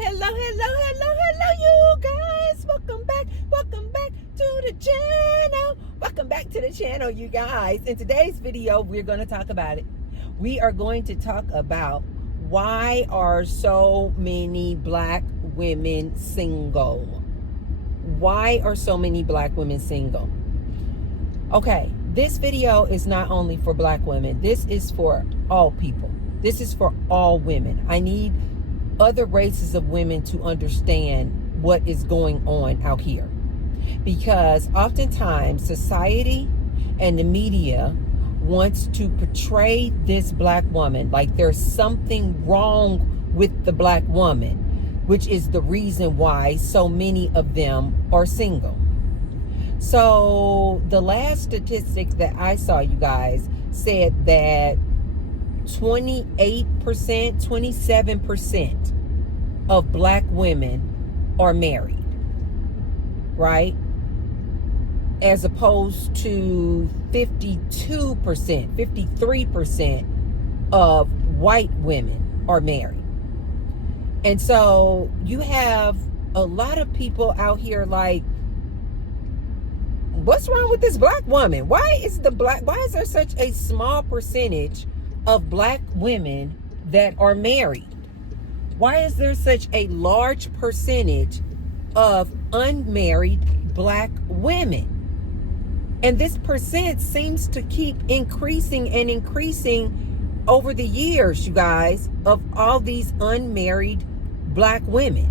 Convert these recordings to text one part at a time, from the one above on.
hello, you guys. Welcome back to the channel. Welcome back to the channel, you guys. In today's video, we're going to talk about it. We are going to talk about why are so many black women single? Why are so many black women single? Okay, this video is not only for black women. This is for all people. This is for all women. I need other races of women to understand what is going on out here. Because oftentimes society and the media wants to portray this black woman like there's something wrong with the black woman, which is the reason why so many of them are single. So the last statistics that I saw, you guys, said that 28%, 27% of black women are married, right? As opposed to 52%, 53% of white women are married. And so you have a lot of people out here like, what's wrong with this black woman? Why is there such a small percentage of black women that are married? Why is there such a large percentage of unmarried black women? And this percent seems to keep increasing and increasing over the years, you guys, of all these unmarried black women.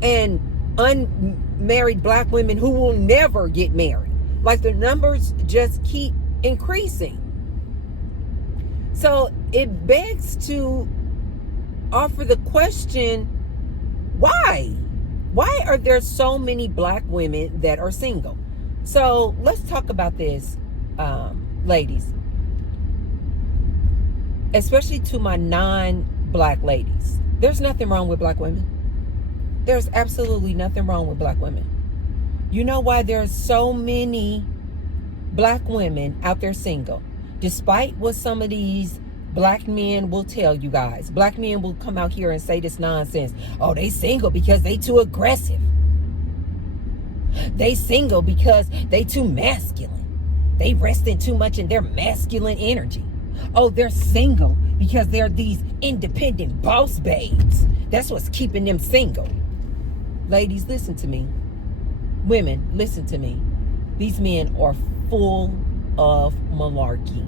And unmarried black women who will never get married. Like, the numbers just keep increasing. So it begs to offer the question, why? Why are there so many black women that are single? So let's talk about this, ladies. Especially to my non-black ladies. There's nothing wrong with black women. There's absolutely nothing wrong with black women. You know why there's so many black women out there single? Despite what some of these black men will tell you guys. Black men will come out here and say this nonsense. Oh, they single because they too aggressive. They single because they too masculine. They resting too much in their masculine energy. Oh, they're single because they're these independent boss babes. That's what's keeping them single. Ladies, listen to me. Women, listen to me. These men are full of malarkey.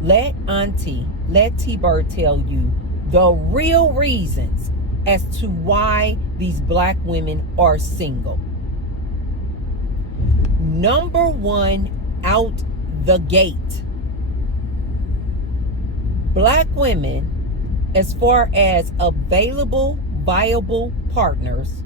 Let T-Bird tell you the real reasons as to why these black women are single. Number one, out the gate. Black women, as far as available, viable partners,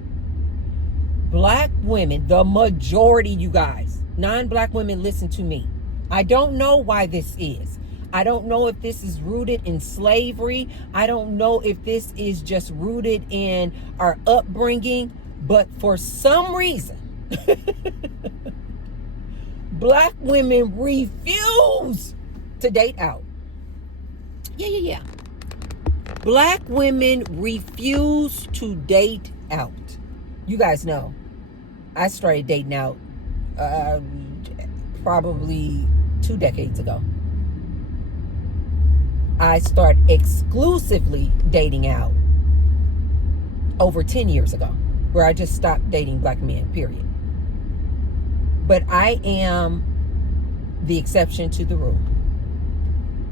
black women, the majority, you guys, non-black women, listen to me. I don't know why this is. I don't know if this is rooted in slavery. I don't know if this is just rooted in our upbringing. But for some reason, black women refuse to date out. Yeah. Black women refuse to date out. You guys know, I started dating out probably 2 decades ago. I started exclusively dating out over 10 years ago, where I just stopped dating black men, period. But I am the exception to the rule.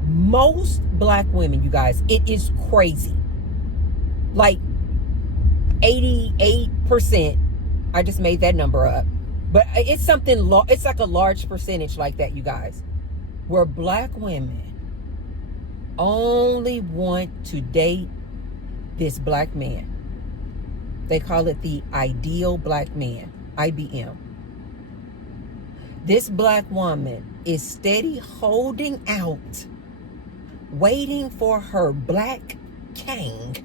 Most black women, you guys, it is crazy. Like 88%, I just made that number up. But it's something, it's like a large percentage like that, you guys, where black women only want to date this black man. They call it the ideal black man, IBM. This black woman is steady holding out, waiting for her black king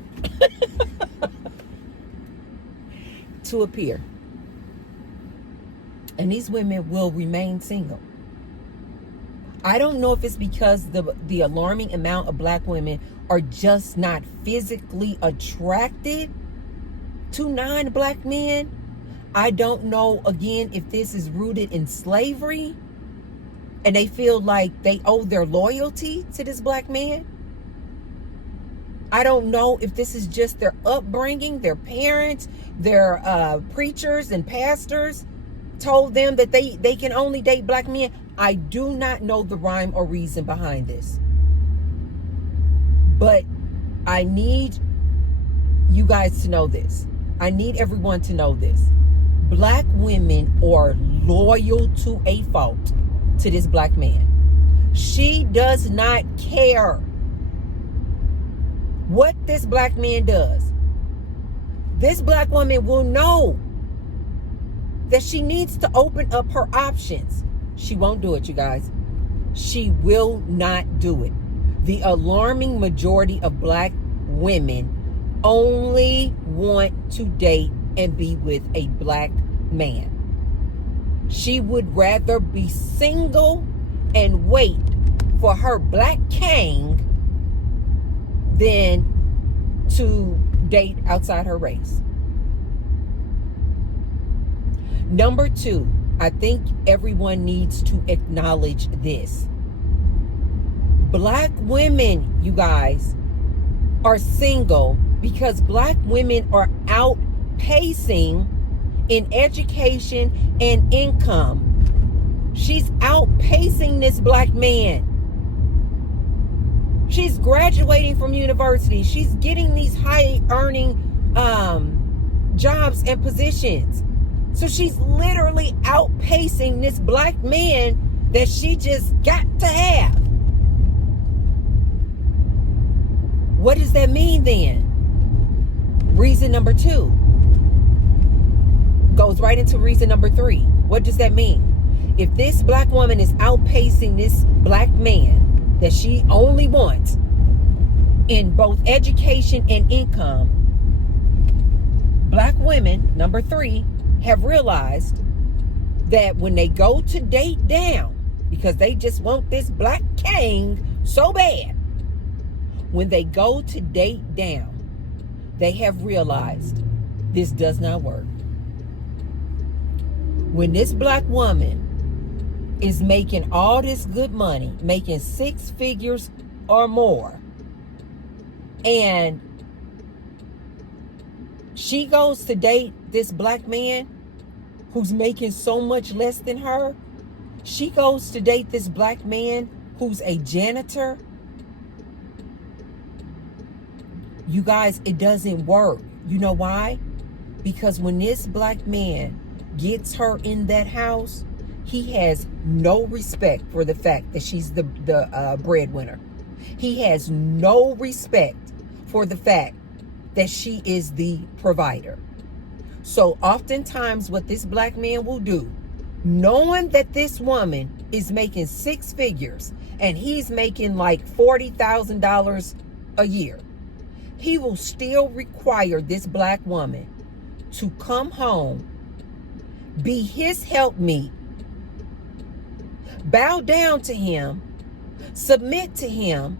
to appear. And these women will remain single. I don't know if it's because the alarming amount of black women are just not physically attracted to non-black men. I don't know, again, if this is rooted in slavery and they feel like they owe their loyalty to this black man. I don't know if this is just their upbringing, their parents, their preachers and pastors told them that they can only date black men. I do not know the rhyme or reason behind this. But I need you guys to know this. I need everyone to know this. Black women are loyal to a fault to this black man. She does not care what this black man does. This black woman will know that she needs to open up her options. She won't do it, you guys. She will not do it. The alarming majority of black women only want to date and be with a black man. She would rather be single and wait for her black king than to date outside her race. Number two, I think everyone needs to acknowledge this. Black women, you guys, are single because black women are outpacing in education and income. She's outpacing this black man. She's graduating from university. She's getting these high earning jobs and positions. So she's literally outpacing this black man that she just got to have. What does that mean then? Reason number two goes right into reason number three. What does that mean? If this black woman is outpacing this black man that she only wants in both education and income, black women, number three, have realized that when they go to date down, because they just want this black king so bad, when they go to date down, they have realized this does not work. When this black woman is making all this good money, making 6 figures or more, and she goes to date this black man who's making so much less than her, she goes to date this black man who's a janitor, you guys, it doesn't work. You know why? Because when this black man gets her in that house, he has no respect for the fact that she's the breadwinner. He has no respect for the fact that she is the provider. So oftentimes what this black man will do, knowing that this woman is making 6 figures and he's making like $40,000 a year, he will still require this black woman to come home, be his helpmeet, bow down to him, submit to him,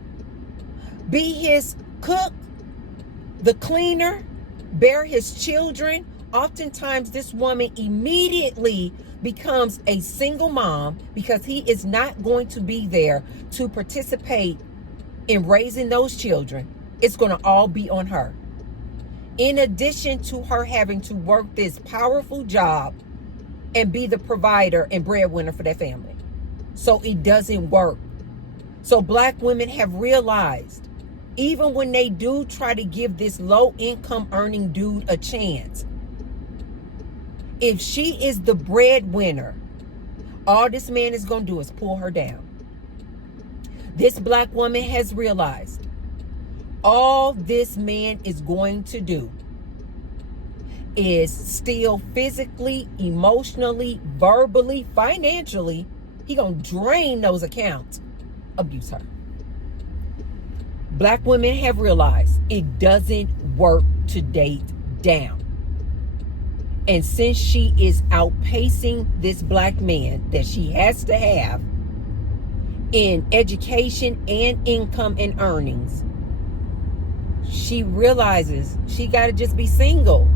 be his cook, the cleaner, bear his children. Oftentimes this woman immediately becomes a single mom because he is not going to be there to participate in raising those children. It's going to all be on her. In addition to her having to work this powerful job and be the provider and breadwinner for their family. So it doesn't work. So black women have realized, even when they do try to give this low income earning dude a chance, if she is the breadwinner, all this man is going to do is pull her down. This black woman has realized all this man is going to do is still physically, emotionally, verbally, financially, he gonna drain those accounts, abuse her. Black women have realized it doesn't work to date down. And since she is outpacing this black man that she has to have, in education and income and earnings, she realizes she got to just be single.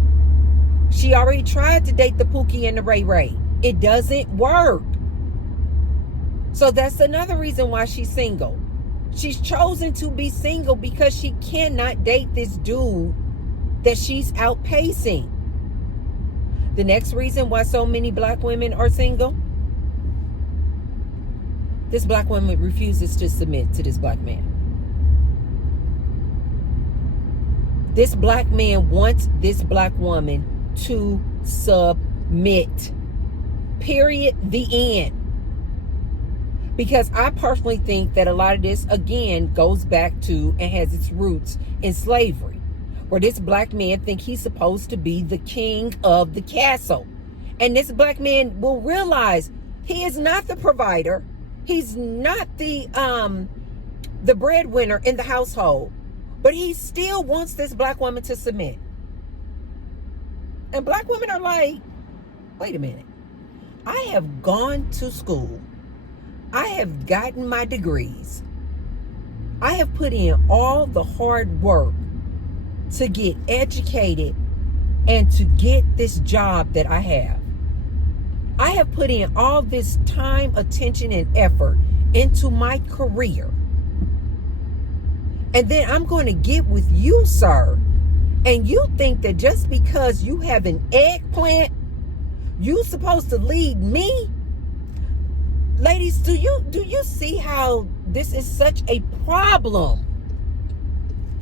She already tried to date the Pookie and the Ray Ray. It doesn't work. So that's another reason why she's single. She's chosen to be single because she cannot date this dude that she's outpacing. The next reason why so many black women are single, this black woman refuses to submit to this black man. This black man wants this black woman to submit. Period. The end. Because I personally think that a lot of this, again, goes back to and has its roots in slavery, where this black man think he's supposed to be the king of the castle. And this black man will realize he is not the provider. He's not the breadwinner in the household. But he still wants this black woman to submit. And black women are like, wait a minute. I have gone to school. I have gotten my degrees. I have put in all the hard work to get educated and to get this job that I have. I have put in all this time, attention, and effort into my career. And then I'm going to get with you, sir. And you think that just because you have an eggplant, you're supposed to lead me? Ladies, do you see how this is such a problem?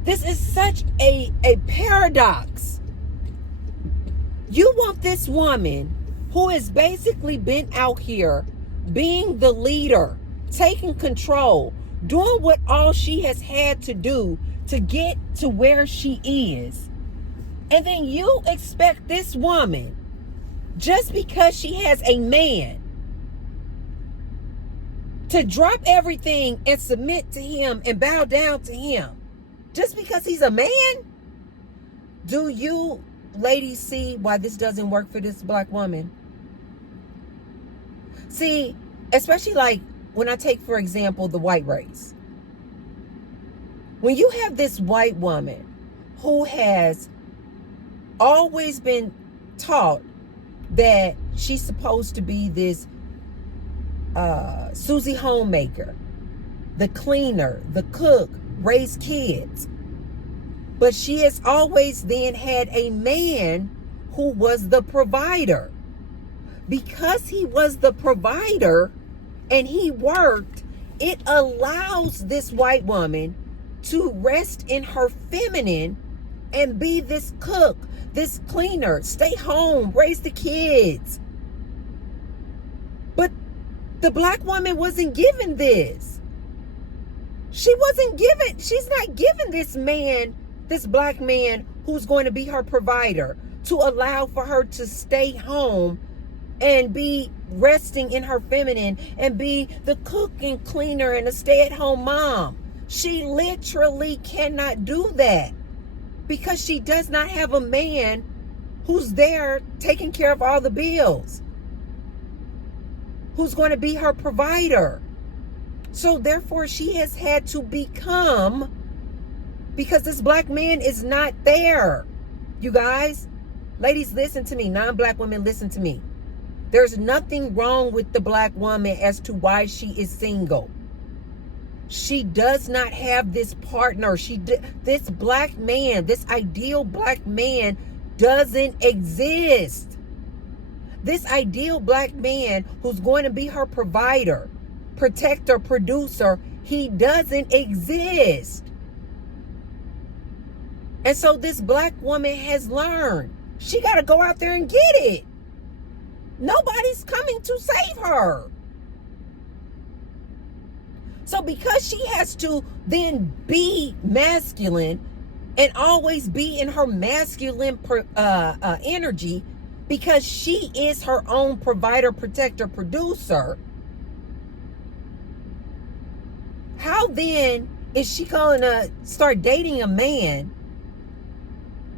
This is such a paradox. You want this woman who has basically been out here being the leader, taking control, doing what all she has had to do to get to where she is. And then you expect this woman, just because she has a man, to drop everything and submit to him and bow down to him just because he's a man? Do you ladies see why this doesn't work for this black woman? See, especially like when I take, for example, the white race. When you have this white woman who has always been taught that she's supposed to be this Susie homemaker, the cleaner, the cook, raise kids. But she has always then had a man who was the provider. Because he was the provider and he worked, it allows this white woman to rest in her feminine and be this cook, this cleaner, stay home, raise the kids. But the black woman wasn't given this. She's not given this man, this black man who's going to be her provider, to allow for her to stay home and be resting in her feminine and be the cook and cleaner and a stay-at-home mom. She literally cannot do that because she does not have a man who's there taking care of all the bills, who's going to be her provider. So therefore she has had to become, because this black man is not there. You guys, ladies, listen to me. Non-black women, listen to me. There's nothing wrong with the black woman as to why she is single. She does not have this partner. This black man, this ideal black man doesn't exist. This ideal black man who's going to be her provider, protector, producer, he doesn't exist. And so this black woman has learned she got to go out there and get it. Nobody's coming to save her. So because she has to then be masculine and always be in her masculine energy, because she is her own provider, protector, producer, how then is she going to start dating a man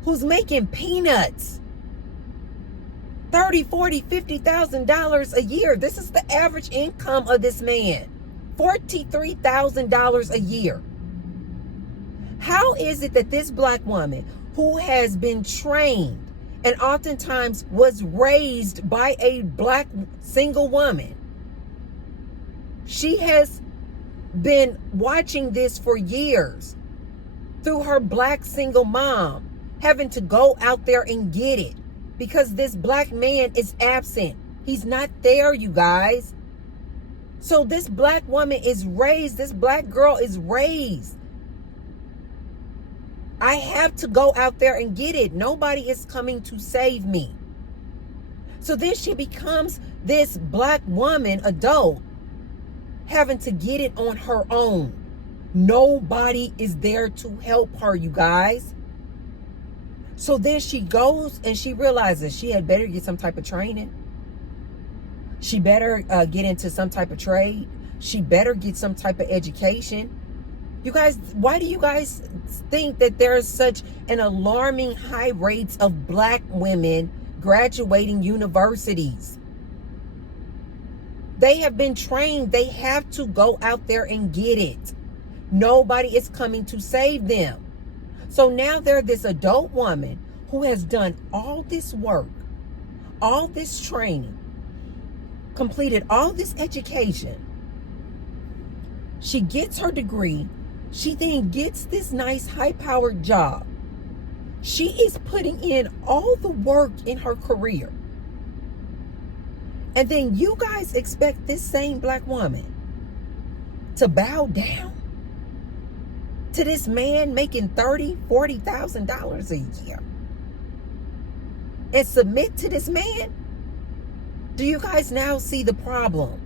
who's making peanuts? $30,000, $40,000, $50,000 a year. This is the average income of this man. $43,000 a year. How is it that this black woman who has been trained and oftentimes was raised by a black single woman, she has been watching this for years through her black single mom, having to go out there and get it because this black man is absent. He's not there, you guys. So this black woman is raised, this black girl is raised. I have to go out there and get it. Nobody is coming to save me. So then she becomes this black woman, adult, having to get it on her own. Nobody is there to help her, you guys. So then she goes and she realizes she had better get some type of training. She better get into some type of trade. She better get some type of education. You guys, why do you guys think that there's such an alarming high rates of black women graduating universities? They have been trained. They have to go out there and get it. Nobody is coming to save them. So now they're this adult woman who has done all this work, all this training, completed all this education. She gets her degree. She then gets this nice high-powered job. She is putting in all the work in her career. And then you guys expect this same black woman to bow down to this man making $30,000, $40,000 a year and submit to this man? Do you guys now see the problem?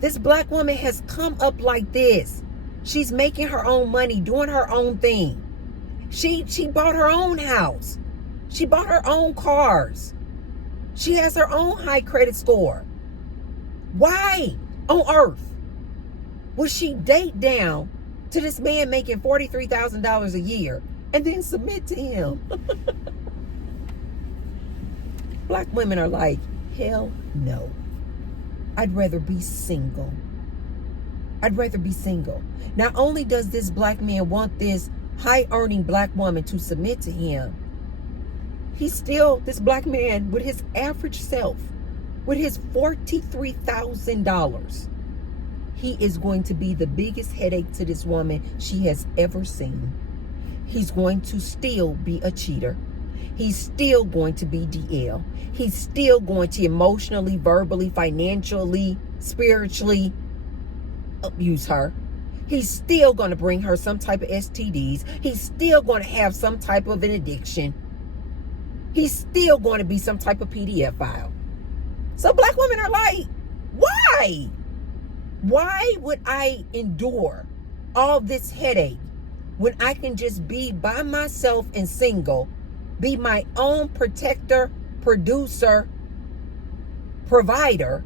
This black woman has come up like this. She's making her own money, doing her own thing. She bought her own house. She bought her own cars. She has her own high credit score. Why on earth would she date down to this man making $43,000 a year and then submit to him? Black women are like, hell no. I'd rather be single. I'd rather be single. Not only does this black man want this high-earning black woman to submit to him, he's still, this black man with his average self, with his $43,000, he is going to be the biggest headache to this woman she has ever seen. He's going to still be a cheater. He's still going to be DL. He's still going to emotionally, verbally, financially, spiritually abuse her. He's still going to bring her some type of STDs. He's still going to have some type of an addiction. He's still going to be some type of PDF file. So black women are like, why? Why would I endure all this headache when I can just be by myself and single, be my own protector, producer, provider,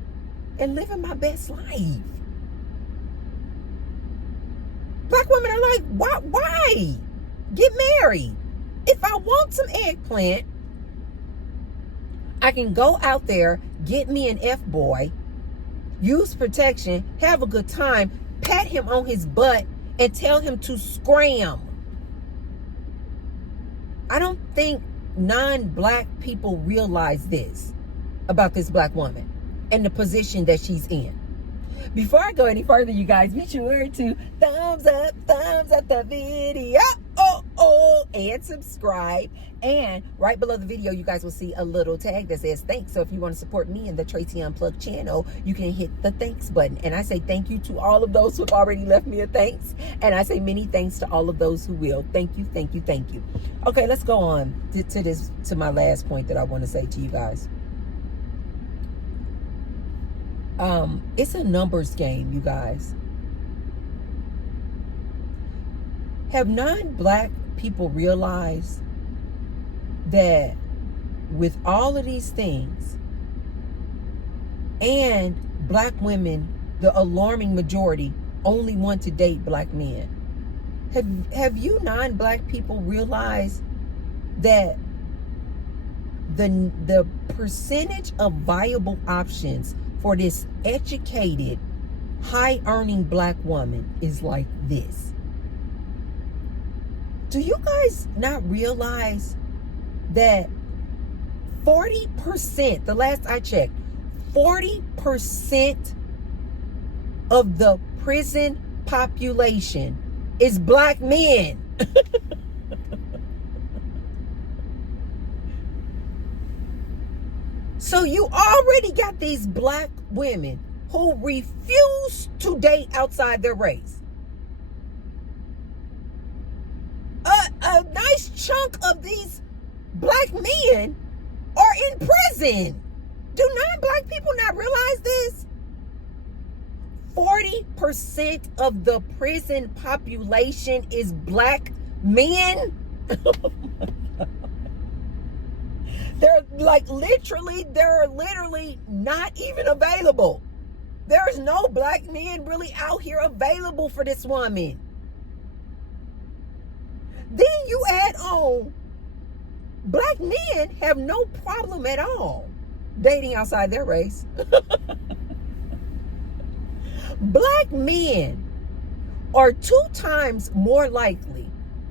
and living my best life? Black women are like, why? Get married. If I want some eggplant, I can go out there, get me an F-boy, use protection, have a good time, pat him on his butt, and tell him to scram. I don't think non-black people realize this about this black woman and the position that she's in. Before I go any further, you guys, be sure to thumbs up the video, and subscribe. And right below the video, you guys will see a little tag that says thanks. So if you want to support me and the Tracy Unplugged channel, you can hit the thanks button. And I say thank you to all of those who have already left me a thanks. And I say many thanks to all of those who will. Thank you, thank you, thank you. Okay, let's go on to my last point that I want to say to you guys. It's a numbers game, you guys. Have non-black people realized that with all of these things, and black women, the alarming majority, only want to date black men? Have you non-black people realized that the percentage of viable options for this educated, high earning black woman is like this. Do you guys not realize that 40%, the last I checked, 40% of the prison population is black men? So you already got these black women who refuse to date outside their race. A nice chunk of these black men are in prison. Do non-black people not realize this? 40% of the prison population is black men. They're literally not even available. There's no black men really out here available for this woman. Then you add on, black men have no problem at all dating outside their race. Black men are 2 times more likely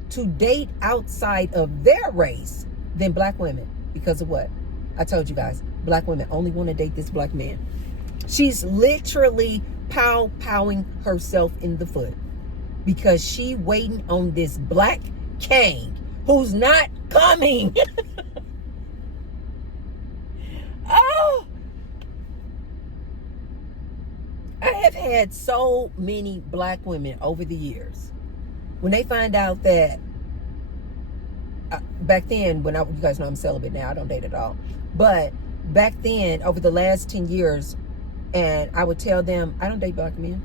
to date outside of their race than black women. Because of what? I told you guys, black women only want to date this black man. She's literally powing herself in the foot because she waiting on this black king who's not coming. Oh, I have had so many black women over the years when they find out that back then, you guys know I'm celibate now, I don't date at all. But back then, over the last 10 years, and I would tell them, I don't date black men.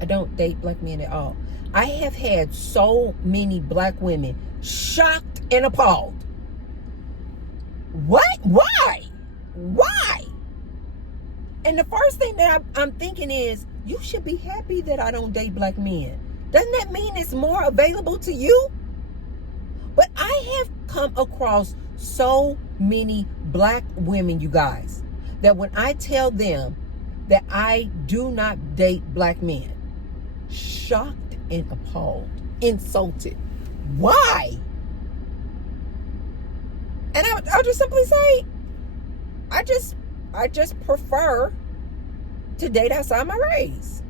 I don't date black men at all. I have had so many black women shocked and appalled. What? Why? Why? And the first thing that I'm thinking is, you should be happy that I don't date black men. Doesn't that mean it's more available to you? But I have come across so many black women, you guys, that when I tell them that I do not date black men, shocked and appalled, insulted. Why? And I'll just simply say, I just prefer to date outside my race.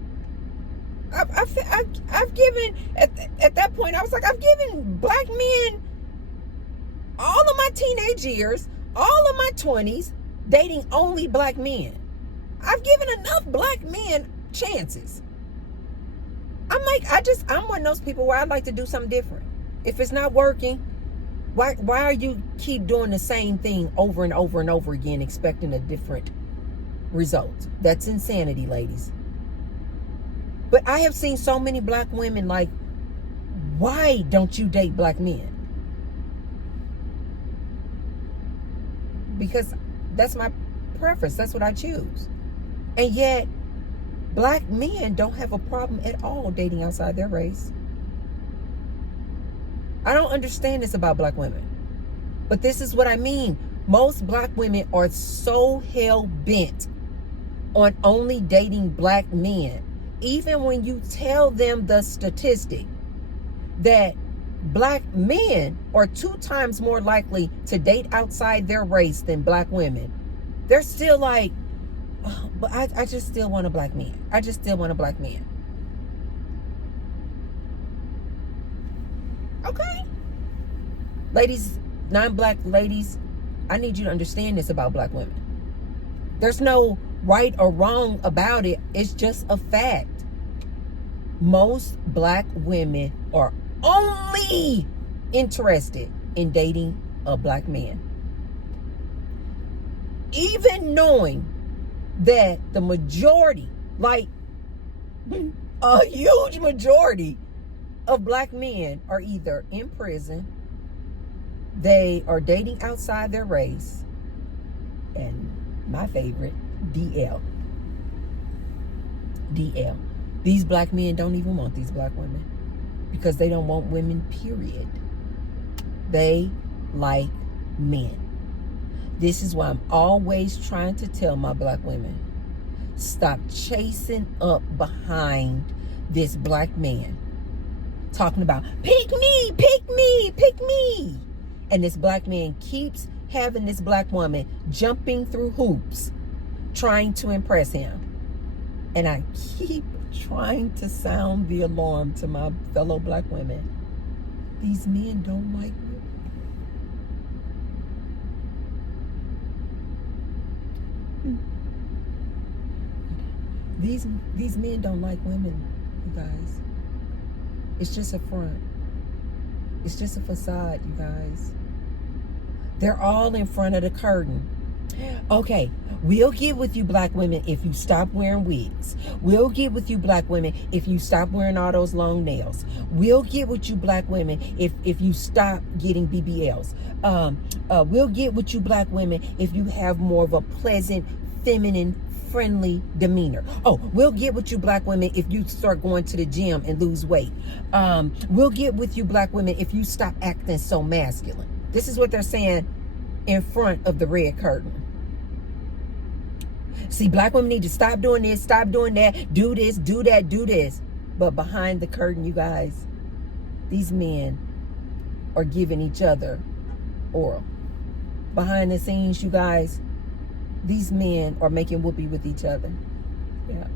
I've given, at that point, I was like, I've given black men all of my teenage years, all of my 20s, dating only black men. I've given enough black men chances. I'm one of those people where I'd like to do something different. If it's not working, why are you keep doing the same thing over and over and over again, expecting a different result? That's insanity, ladies. But I have seen so many black women like, why don't you date black men? Because that's my preference. That's what I choose. And yet, black men don't have a problem at all dating outside their race. I don't understand this about black women. But this is what I mean. Most black women are so hell-bent on only dating black men. Even when you tell them the statistic that black men are 2 times more likely to date outside their race than black women, they're still like, oh, but I just still want a black man. I just still want a black man. Okay. Ladies, non-black ladies, I need you to understand this about black women. There's no right or wrong about it. It's just a fact. Most black women are only interested in dating a black man. Even knowing that the majority, like a huge majority of black men are either in prison, they are dating outside their race, and my favorite, DL. These black men don't even want these black women because they don't want women, period. They like men. This is why I'm always trying to tell my black women, stop chasing up behind this black man, talking about, pick me, pick me, pick me. And this black man keeps having this black woman jumping through hoops, trying to impress him. And I keep trying to sound the alarm to my fellow black women. These men don't like women. These men don't like women, you guys. It's just a front. It's just a facade, you guys. They're all in front of the curtain. Okay, we'll get with you black women if you stop wearing wigs. We'll get with you black women if you stop wearing all those long nails. We'll get with you black women if you stop getting BBLs. We'll get with you black women if you have more of a pleasant, feminine, friendly demeanor. Oh, we'll get with you black women if you start going to the gym and lose weight. We'll get with you black women if you stop acting so masculine. This is what they're saying in front of the red curtain. See, black women need to stop doing this, stop doing that, do this, do that, do this. But behind the curtain, you guys, these men are giving each other oral. Behind the scenes, you guys, these men are making whoopee with each other. Yeah.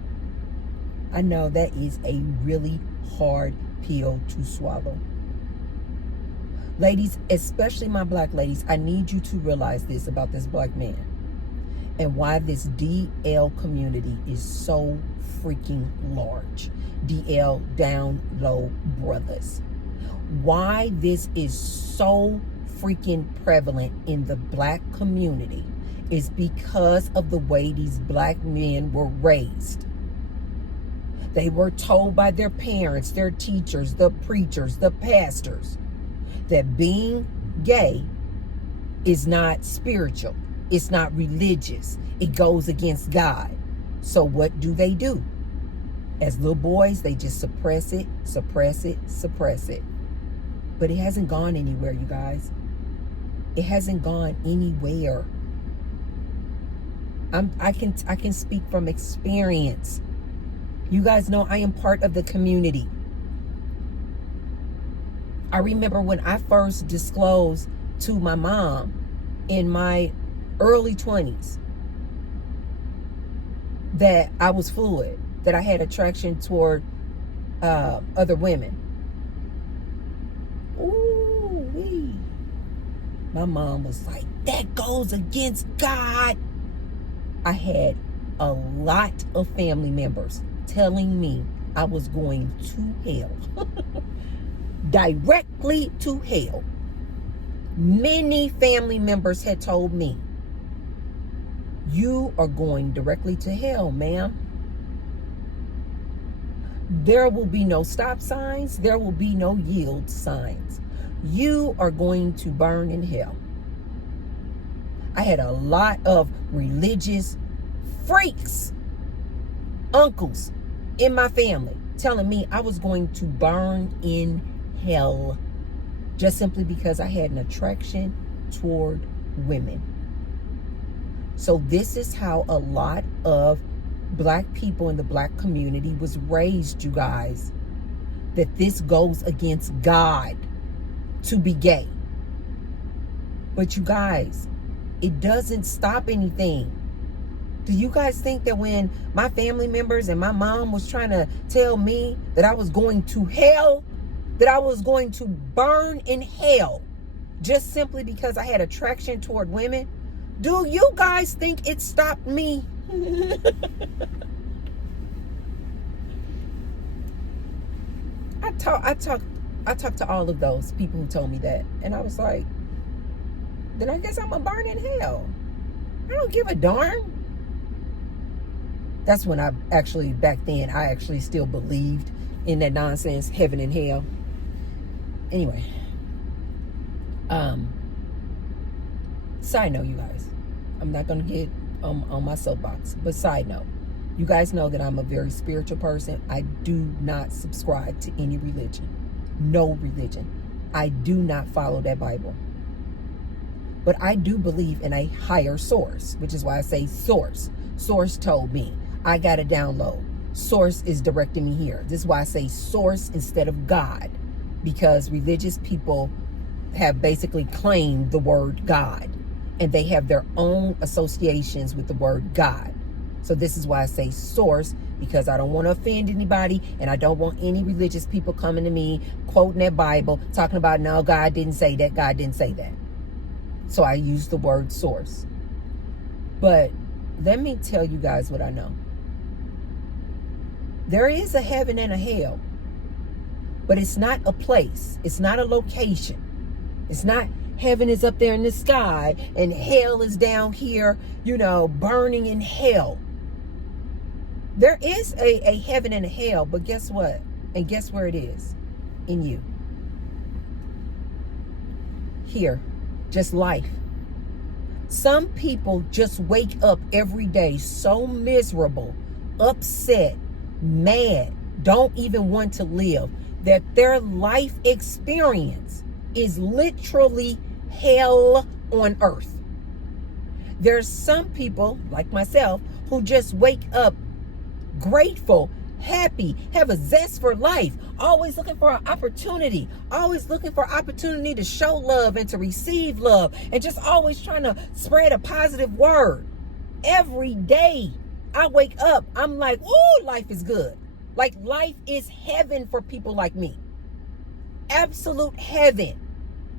I know that is a really hard pill to swallow. Ladies, especially my black ladies, I need you to realize this about this black man and why this DL community is so freaking large. DL, down low brothers. Why this is so freaking prevalent in the black community is because of the way these black men were raised. They were told by their parents, their teachers, the preachers, the pastors, that being gay is not spiritual. It's not religious. It goes against God. So what do? As little boys, they just suppress it, suppress it, suppress it. But it hasn't gone anywhere, you guys. It hasn't gone anywhere. I can speak from experience. You guys know I am part of the community. I remember when I first disclosed to my mom in my early 20s that I was fluid, that I had attraction toward other women. Ooh-wee. My mom was like, that goes against God. I had a lot of family members telling me I was going to hell. Directly to hell. Many family members had told me, you are going directly to hell, ma'am. There will be no stop signs. There will be no yield signs. You are going to burn in hell. I had a lot of religious freaks, uncles in my family telling me I was going to burn in hell just simply because I had an attraction toward women. So this is how a lot of black people in the black community was raised, you guys, that this goes against God to be gay. But you guys, it doesn't stop anything. Do you guys think that when my family members and my mom was trying to tell me that I was going to hell, that I was going to burn in hell just simply because I had attraction toward women? Do you guys think it stopped me? I talked to all of those people who told me that, and I was like, then I guess I'm gonna burn in hell. I don't give a darn. That's when back then, I actually still believed in that nonsense, heaven and hell. Anyway, side note, you guys, I'm not gonna get on my soapbox, but side note, you guys know that I'm a very spiritual person. I do not subscribe to any religion, no religion. I do not follow that Bible. But I do believe in a higher source, which is why I say source. Source told me. I got to download. Source is directing me here. This is why I say source instead of God, because religious people have basically claimed the word God, and they have their own associations with the word God. So this is why I say source, because I don't want to offend anybody, and I don't want any religious people coming to me quoting that Bible, talking about, no, God didn't say that, God didn't say that. So I use the word source. But let me tell you guys what I know. There is a heaven and a hell, but it's not a place. It's not a location. It's not heaven is up there in the sky and hell is down here, burning in hell. There is a heaven and a hell, but guess what? And guess where it is? In you. Here. Just life. Some people just wake up every day so miserable, upset, mad, don't even want to live, that their life experience is literally hell on earth. There's some people, like myself, who just wake up grateful, happy, have a zest for life, always looking for an opportunity, always looking for opportunity to show love and to receive love, and just always trying to spread a positive word. Every day I wake up, I'm like, ooh, life is good. Like life is heaven for people like me. Absolute heaven.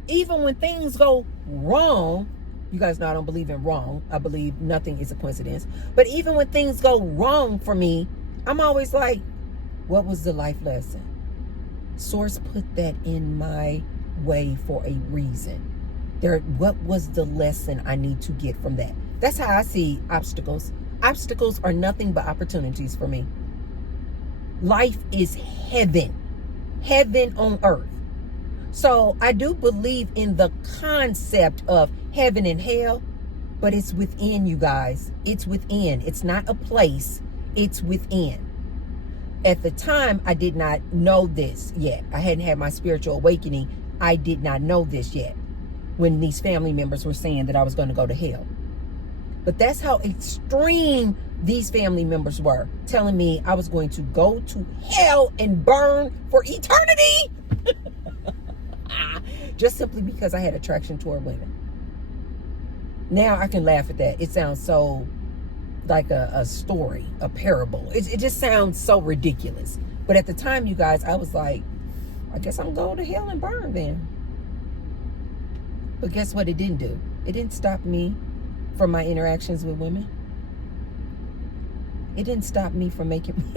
Even when things go wrong, you guys know I don't believe in wrong. I believe nothing is a coincidence. But even when things go wrong for me, I'm always like, what was the life lesson? Source put that in my way for a reason. What was the lesson I need to get from that? That's how I see obstacles. Obstacles are nothing but opportunities for me. Life is heaven. Heaven on earth. So I do believe in the concept of heaven and hell, but it's within, you guys. It's within. It's not a place. It's within. At the time, I did not know this yet. I hadn't had my spiritual awakening. I did not know this yet when these family members were saying that I was going to go to hell. But that's how extreme these family members were, telling me I was going to go to hell and burn for eternity. Just simply because I had attraction toward women. Now I can laugh at that. It sounds so like a story, a parable. It just sounds so ridiculous. But at the time, you guys, I was like, I guess I'm going to hell and burn then. But guess what it didn't do? It didn't stop me from my interactions with women. It didn't stop me from making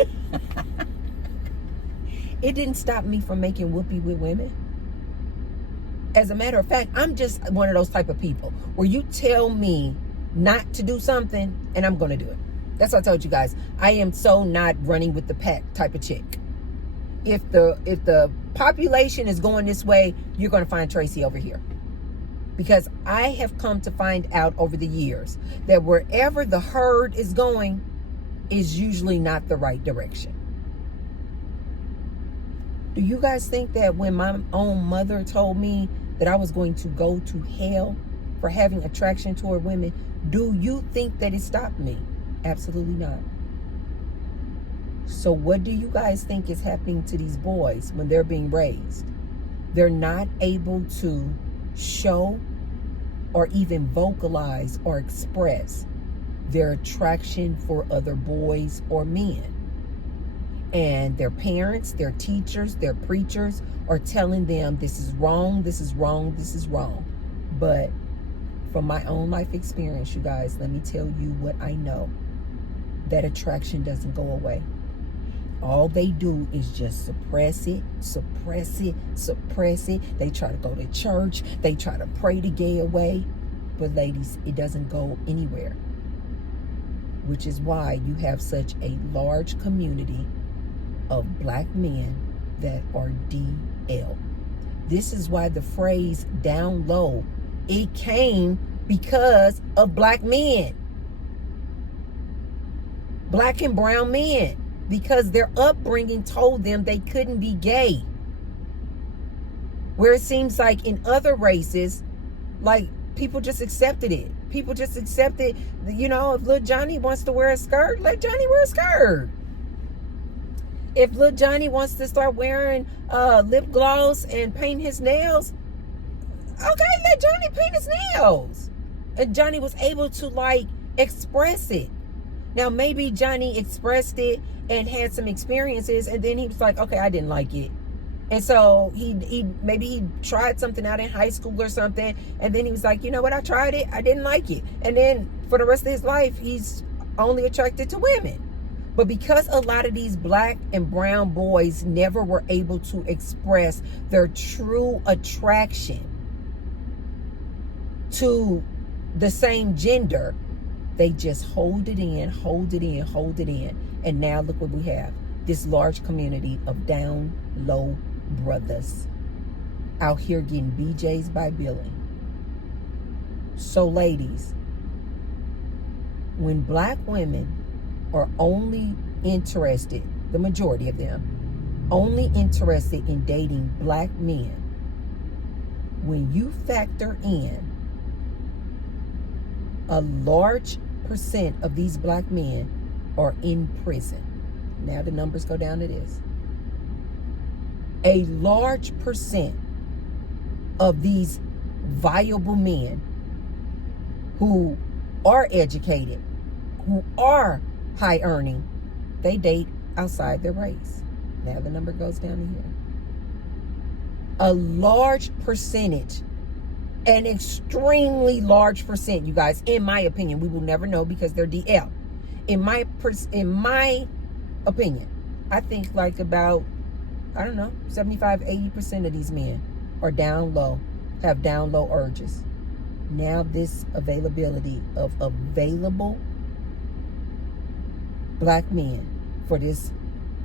it didn't stop me from making whoopee with women. As a matter of fact, I'm just one of those type of people where you tell me not to do something and I'm going to do it. That's what I told you guys. I am so not running with the pack type of chick. If the population is going this way, you're going to find Tracy over here. Because I have come to find out over the years that wherever the herd is going is usually not the right direction. Do you guys think that when my own mother told me that I was going to go to hell for having attraction toward women, do you think that it stopped me? Absolutely not. So what do you guys think is happening to these boys when they're being raised? They're not able to show or even vocalize or express their attraction for other boys or men. And their parents, their teachers, their preachers are telling them this is wrong, this is wrong, this is wrong. But from my own life experience, you guys, let me tell you what I know. That attraction doesn't go away. All they do is just suppress it, suppress it, suppress it. They try to go to church. They try to pray the gay away. But ladies, it doesn't go anywhere. Which is why you have such a large community of black men that are DL. This is why the phrase down low, it came because of black men. Black and brown men. Because their upbringing told them they couldn't be gay. Where it seems like in other races, like people just accepted it. People just accepted, you know, if little Johnny wants to wear a skirt, let Johnny wear a skirt. If little Johnny wants to start wearing lip gloss and paint his nails, okay, let Johnny paint his nails. And Johnny was able to like express it. Now maybe Johnny expressed it and had some experiences, and then he was like, okay, I didn't like it. And so maybe he tried something out in high school or something, and then he was like, you know what, I tried it, I didn't like it. And then for the rest of his life, he's only attracted to women. But because a lot of these black and brown boys never were able to express their true attraction to the same gender, they just hold it in. And now look what we have. This large community of down low brothers out here getting BJs by Billy. So ladies, when black women are only interested, the majority of them, only interested in dating black men, when you factor in a large percent of these black men are in prison. Now the numbers go down to this. A large percent of these viable men who are educated, who are high earning, they date outside their race. Now the number goes down to here. A large percentage, an extremely large percent, you guys, in my opinion, we will never know because they're DL. In my opinion, I think like about, I don't know, 75-80% of these men are down low, have down low urges. Now this availability of available black men for this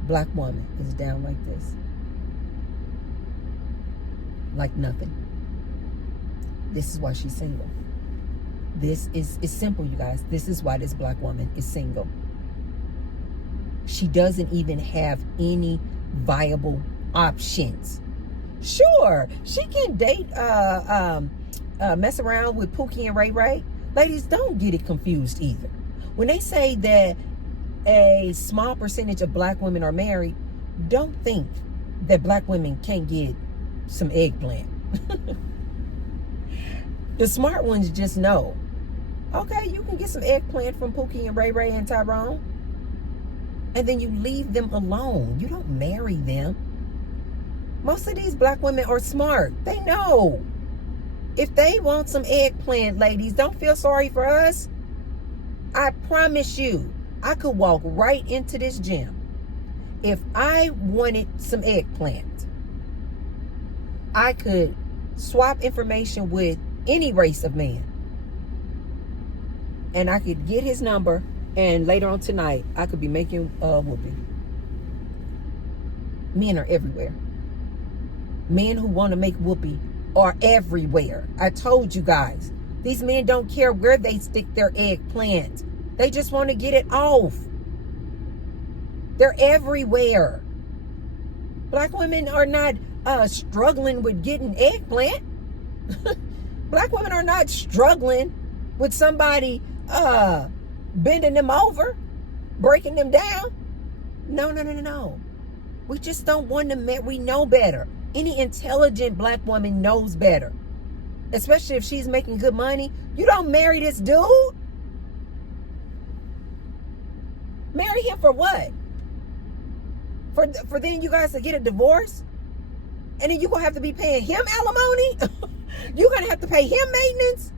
black woman is down like this. Like nothing. This is why she's single. This is simple, you guys. This is why this black woman is single. She doesn't even have any viable options. Sure, she can date, mess around with Pookie and Ray Ray. Ladies, don't get it confused either. When they say that a small percentage of black women are married, don't think that black women can't get some eggplant. The smart ones just know, okay, you can get some eggplant from Pookie and Ray Ray and Tyrone, and then you leave them alone. You don't marry them. Most of these black women are smart. They know. If they want some eggplant, ladies, don't feel sorry for us. I promise you, I could walk right into this gym. If I wanted some eggplant, I could swap information with any race of man. And I could get his number, and later on tonight, I could be making whoopee. Men are everywhere. Men who want to make whoopee are everywhere. I told you guys, these men don't care where they stick their eggplant. They just want to get it off. They're everywhere. Black women are not struggling with getting eggplant. Black women are not struggling with somebody bending them over, breaking them down. No. We just don't want to. We know better. Any intelligent black woman knows better. Especially if she's making good money. You don't marry this dude. Marry him for what? For then you guys to get a divorce? And then you're going to have to be paying him alimony? You're going to have to pay him maintenance?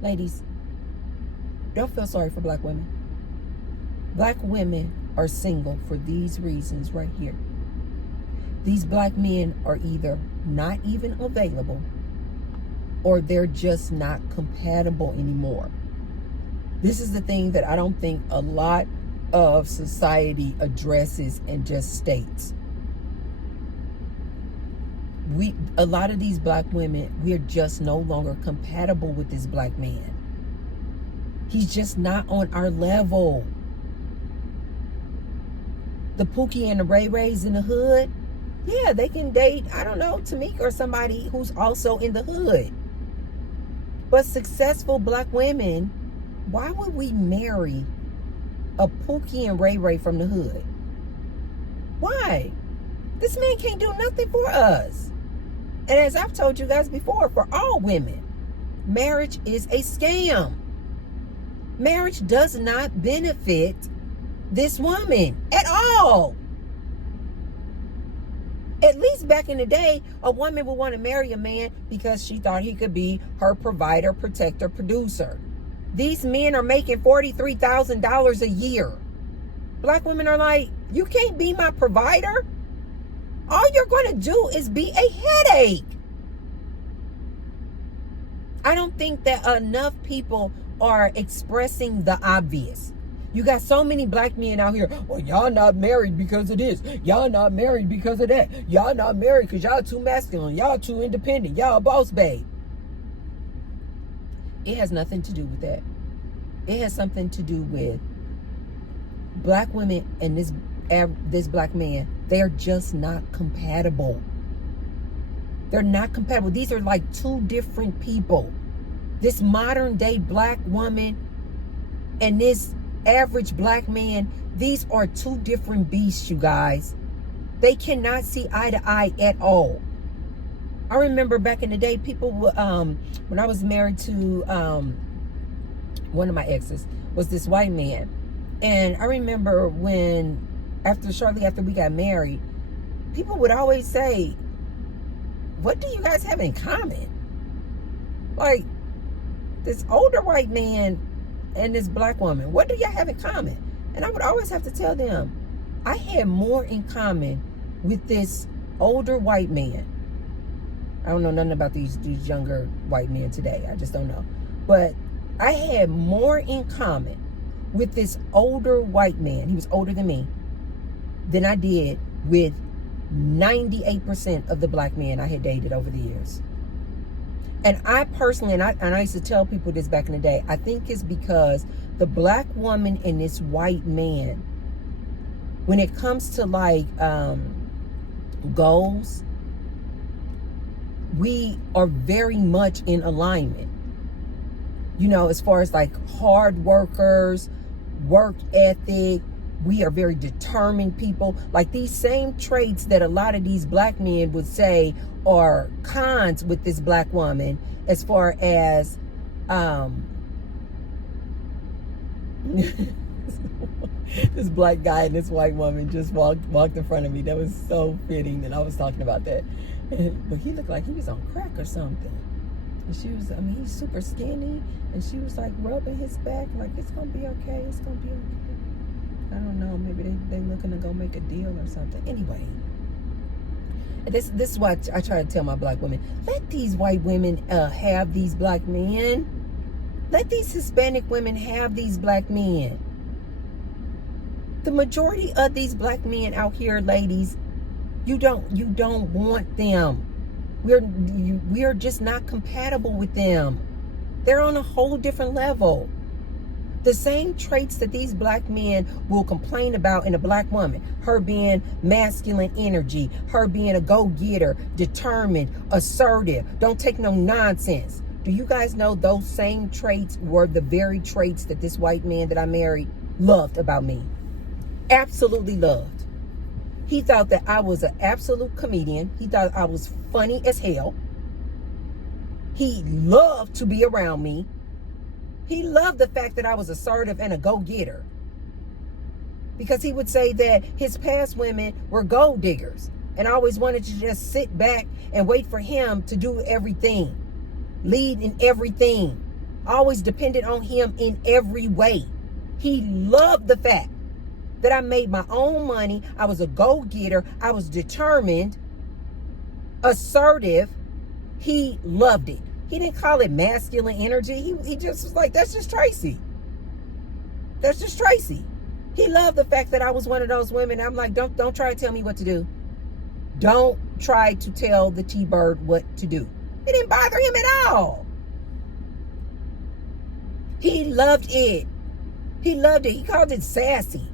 Ladies, don't feel sorry for black women. Black women are single for these reasons right here. These black men are either not even available, or they're just not compatible anymore. This is the thing that I don't think a lot of society addresses and just states. A lot of these black women, we're just no longer compatible with this black man. He's just not on our level. The Pookie and the Ray Rays in the hood, yeah, they can date, I don't know, Tamika or somebody who's also in the hood. But successful black women, why would we marry a Pookie and Ray Ray from the hood? Why? This man can't do nothing for us. And as I've told you guys before, for all women, marriage is a scam. Marriage does not benefit this woman at all. At least back in the day, a woman would want to marry a man because she thought he could be her provider, protector, producer. These men are making $43,000 a year. Black women are like, you can't be my provider. All you're going to do is be a headache. I don't think that enough people are expressing the obvious. You got so many black men out here, well, y'all not married because of this. Y'all not married because of that. Y'all not married because y'all too masculine. Y'all too independent. Y'all boss babe. It has nothing to do with that. It has something to do with black women and this black man. They're just not compatible. They're not compatible. These are like two different people. This modern day black woman and this average black man, these are two different beasts, you guys. They cannot see eye to eye at all. I remember back in the day, people would, when I was married to one of my exes, was this white man. And I remember when, shortly after we got married, people would always say, what do you guys have in common? Like, this older white man and this black woman, what do y'all have in common? And I would always have to tell them, I had more in common with this older white man. I don't know nothing about these younger white men today. I just don't know. But I had more in common with this older white man, he was older than me, than I did with 98% of the black men I had dated over the years. And I personally, and I used to tell people this back in the day, I think it's because the black woman and this white man, when it comes to like goals, we are very much in alignment. You know, as far as like hard workers, work ethic, we are very determined people. Like these same traits that a lot of these black men would say are cons with this black woman, as far as this black guy and this white woman just walked in front of me. That was so fitting that I was talking about that. But he looked like he was on crack or something. And she was, I mean, he's super skinny, and she was like rubbing his back like, it's gonna be okay, it's gonna be okay. I don't know, maybe they looking to go make a deal or something. Anyway, this is what I try to tell my black women. Let these white women have these black men. Let these Hispanic women have these black men. The majority of these black men out here, ladies, you don't want them. We're just not compatible with them. They're on a whole different level. The same traits that these black men will complain about in a black woman, her being masculine energy, her being a go-getter, determined, assertive, don't take no nonsense. Do you guys know those same traits were the very traits that this white man that I married loved about me? Absolutely loved. He thought that I was an absolute comedian. He thought I was funny as hell. He loved to be around me. He loved the fact that I was assertive and a go-getter. Because he would say that his past women were gold diggers and always wanted to just sit back and wait for him to do everything. Lead in everything. Always depended on him in every way. He loved the fact that I made my own money. I was a go-getter. I was determined, assertive. He loved it. He didn't call it masculine energy. He just was like, that's just Tracy. That's just Tracy. He loved the fact that I was one of those women. I'm like, don't try to tell me what to do. Don't try to tell the T-Bird what to do. It didn't bother him at all. He loved it. He loved it. He called it sassy.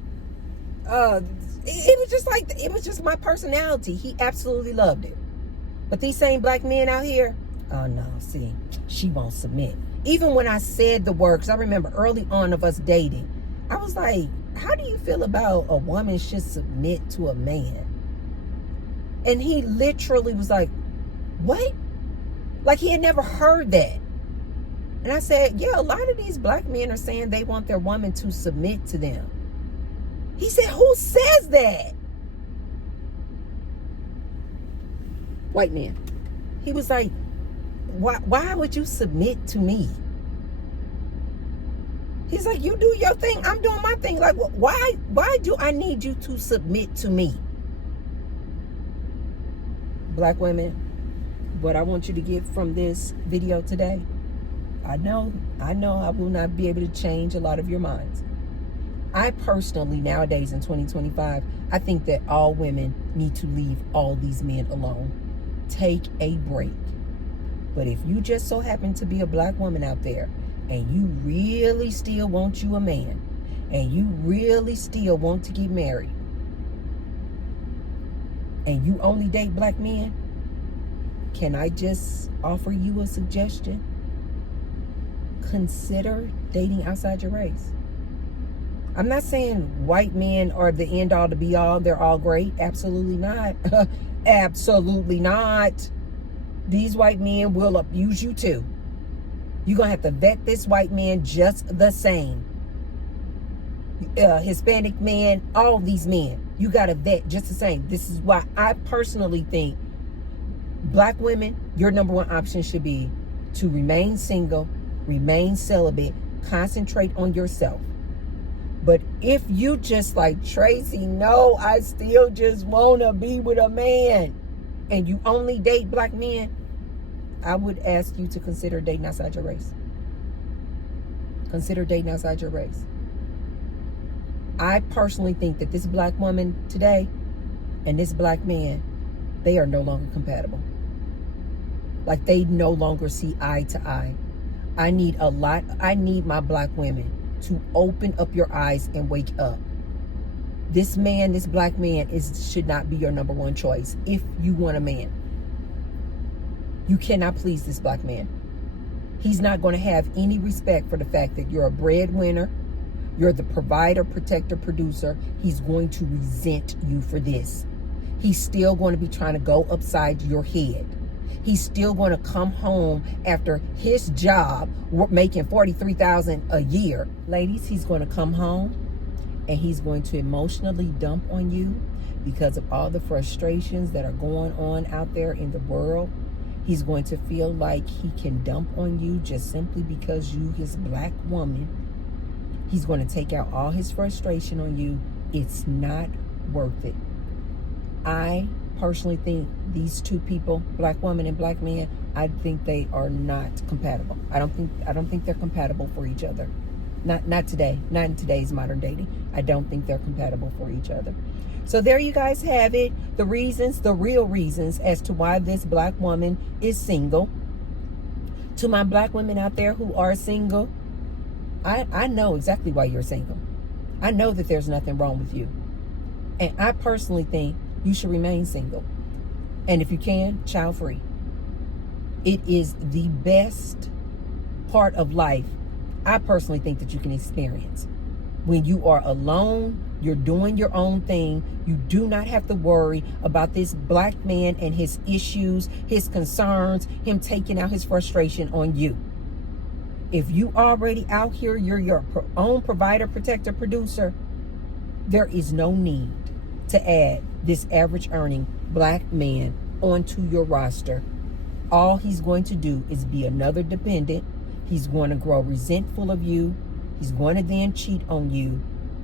It was just my personality. He absolutely loved it. But these same black men out here, Oh no, see, she won't submit. Even when I said the word, because I remember early on of us dating, I was like, how do you feel about a woman should submit to a man? And he literally was like, what? Like he had never heard that. And I said, yeah, a lot of these black men are saying they want their woman to submit to them. He said, who says that? White man. He was like, why would you submit to me? He's like, you do your thing, I'm doing my thing. Like, why do I need you to submit to me? Black women, what I want you to get from this video today, I know I will not be able to change a lot of your minds. I personally, nowadays in 2025, I think that all women need to leave all these men alone. Take a break. But if you just so happen to be a black woman out there and you really still want you a man and you really still want to get married and you only date black men, can I just offer you a suggestion? Consider dating outside your race. I'm not saying white men are the end all to be all. They're all great. Absolutely not. Absolutely not. These white men will abuse you too. You're going to have to vet this white man just the same. Hispanic man, all these men, you got to vet just the same. This is why I personally think black women, your number one option should be to remain single, remain celibate, concentrate on yourself. But if you just like, Tracy, no, I still just want to be with a man, and you only date black men, I would ask you to consider dating outside your race. Consider dating outside your race. I personally think that this black woman today and this black man, they are no longer compatible. Like they no longer see eye to eye. I need my black women to open up your eyes and wake up. This man, this black man should not be your number one choice if you want a man. You cannot please this black man. He's not going to have any respect for the fact that you're a breadwinner, you're the provider, protector, producer. He's going to resent you for this. He's still going to be trying to go upside your head. He's still going to come home after his job making $43,000 a year. Ladies, he's going to come home and he's going to emotionally dump on you because of all the frustrations that are going on out there in the world. He's going to feel like he can dump on you just simply because you, his black woman. He's going to take out all his frustration on you. It's not worth it. I personally think these two people, black woman and black man, I think they are not compatible. I don't think they're compatible for each other. Not today. Not in today's modern dating. I don't think they're compatible for each other. So there you guys have it. The reasons, the real reasons as to why this black woman is single. To my black women out there who are single, I know exactly why you're single. I know that there's nothing wrong with you. And I personally think you should remain single. And if you can, child free. It is the best part of life, I personally think, that you can experience. When you are alone, you're doing your own thing. You do not have to worry about this black man and his issues, his concerns, him taking out his frustration on you. If you already out here, you're your own provider, protector, producer, there is no need to add this average earning black man onto your roster. All he's going to do is be another dependent. He's going to grow resentful of you. He's going to then cheat on you.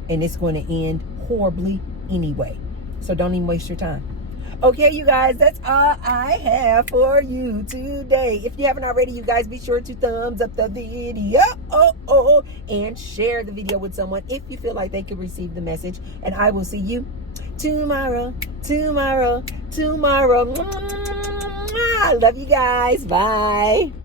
And it's going to end horribly anyway. So don't even waste your time. Okay, you guys, that's all I have for you today. If you haven't already, you guys, be sure to thumbs up the video and share the video with someone if you feel like they could receive the message. And I will see you tomorrow. I love you guys. Bye.